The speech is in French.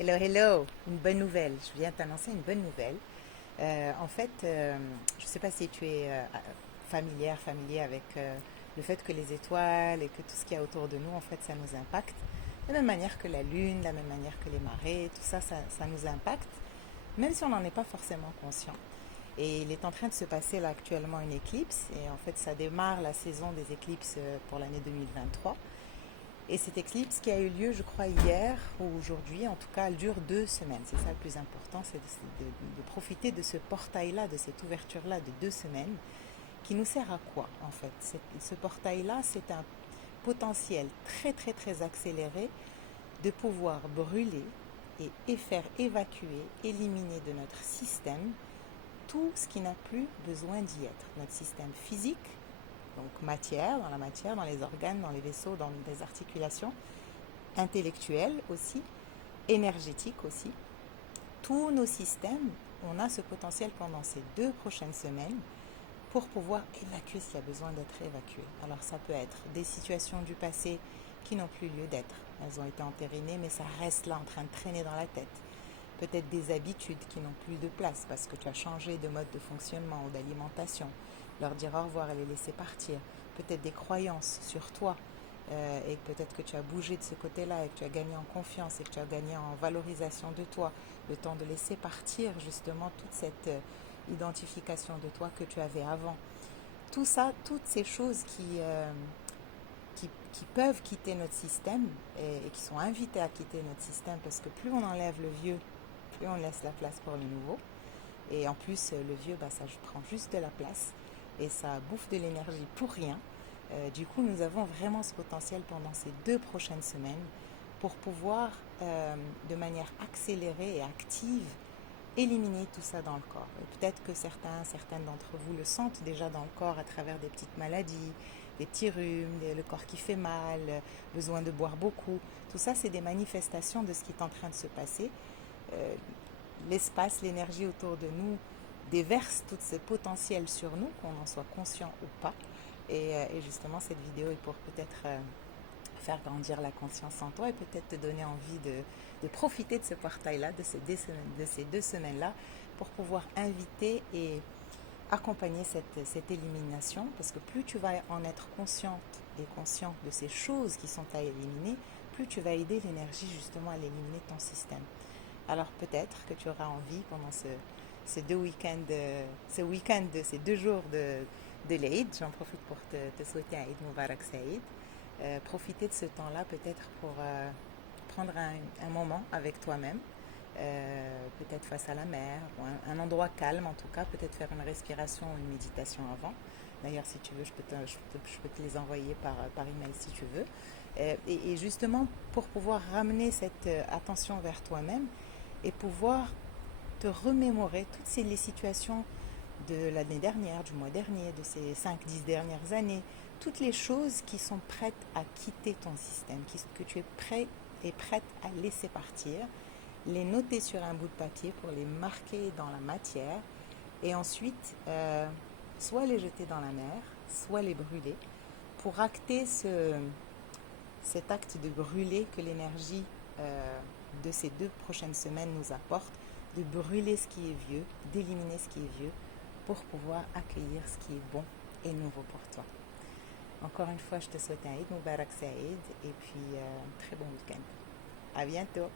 Hello, hello, une bonne nouvelle. Je viens t'annoncer une bonne nouvelle. Je ne sais pas si tu es familier avec le fait que les étoiles et que tout ce qu'il y a autour de nous, en fait, ça nous impacte. De la même manière que la lune, de la même manière que les marées, tout ça, ça nous impacte, même si on n'en est pas forcément conscient. Et il est en train de se passer là actuellement une éclipse, et en fait, ça démarre la saison des éclipses pour l'année 2023. Et cette éclipse qui a eu lieu, je crois, hier ou aujourd'hui, en tout cas, elle dure 2 semaines. C'est ça le plus important, c'est de profiter de ce portail-là, de cette ouverture-là de 2 semaines, qui nous sert à quoi, en fait? Ce portail-là, c'est un potentiel très, très, très accéléré de pouvoir brûler et faire évacuer, éliminer de notre système tout ce qui n'a plus besoin d'y être. Notre système physique, donc matière, dans les organes, dans les vaisseaux, dans les articulations, intellectuelle aussi, énergétique aussi. Tous nos systèmes, on a ce potentiel pendant ces 2 prochaines semaines pour pouvoir évacuer s'il y a besoin d'être évacué. Alors ça peut être des situations du passé qui n'ont plus lieu d'être. Elles ont été entérinées, mais ça reste là en train de traîner dans la tête. Peut-être des habitudes qui n'ont plus de place parce que tu as changé de mode de fonctionnement ou d'alimentation. Leur dire au revoir et les laisser partir. Peut-être des croyances sur toi et peut-être que tu as bougé de ce côté-là et que tu as gagné en confiance et que tu as gagné en valorisation de toi. Le temps de laisser partir justement toute cette identification de toi que tu avais avant. Tout ça, toutes ces choses qui peuvent quitter notre système et qui sont invitées à quitter notre système parce que plus on enlève le vieux, plus on laisse la place pour le nouveau. Et en plus, le vieux, ça prend juste de la place et ça bouffe de l'énergie pour rien. Du coup, nous avons vraiment ce potentiel pendant ces 2 prochaines semaines pour pouvoir, de manière accélérée et active, éliminer tout ça dans le corps. Et peut-être que certaines d'entre vous le sentent déjà dans le corps à travers des petites maladies, des petits rhumes, le corps qui fait mal, besoin de boire beaucoup. Tout ça, c'est des manifestations de ce qui est en train de se passer. Euh, L'espace, l'énergie autour de nous déverse tout ce potentiel sur nous, qu'on en soit conscient ou pas. Et justement, cette vidéo est pour peut-être faire grandir la conscience en toi et peut-être te donner envie de profiter de ce portail-là, de ces 2 semaines-là, pour pouvoir inviter et accompagner cette élimination, parce que plus tu vas en être consciente et conscient de ces choses qui sont à éliminer, plus tu vas aider l'énergie justement à l'éliminer de ton système. Alors peut-être que tu auras envie pendant ces 2 week-ends, ces 2 jours de l'Aïd, j'en profite pour te souhaiter un Eid Mubarak Saïd, profiter de ce temps-là peut-être pour prendre un moment avec toi-même, peut-être face à la mer, ou un endroit calme en tout cas, peut-être faire une respiration ou une méditation avant. D'ailleurs, si tu veux, je peux te les envoyer par email si tu veux. Et justement, pour pouvoir ramener cette attention vers toi-même et pouvoir te remémorer les situations de l'année dernière, du mois dernier, de ces 5, 10 dernières années, toutes les choses qui sont prêtes à quitter ton système, que tu es prêt et prête à laisser partir, les noter sur un bout de papier pour les marquer dans la matière et ensuite soit les jeter dans la mer, soit les brûler pour acter cet acte de brûler que l'énergie de ces 2 prochaines semaines nous apporte, de brûler ce qui est vieux, d'éliminer ce qui est vieux pour pouvoir accueillir ce qui est bon et nouveau pour toi. Encore une fois, je te souhaite un Eid Mubarak Saïd et puis très bon week-end. À bientôt.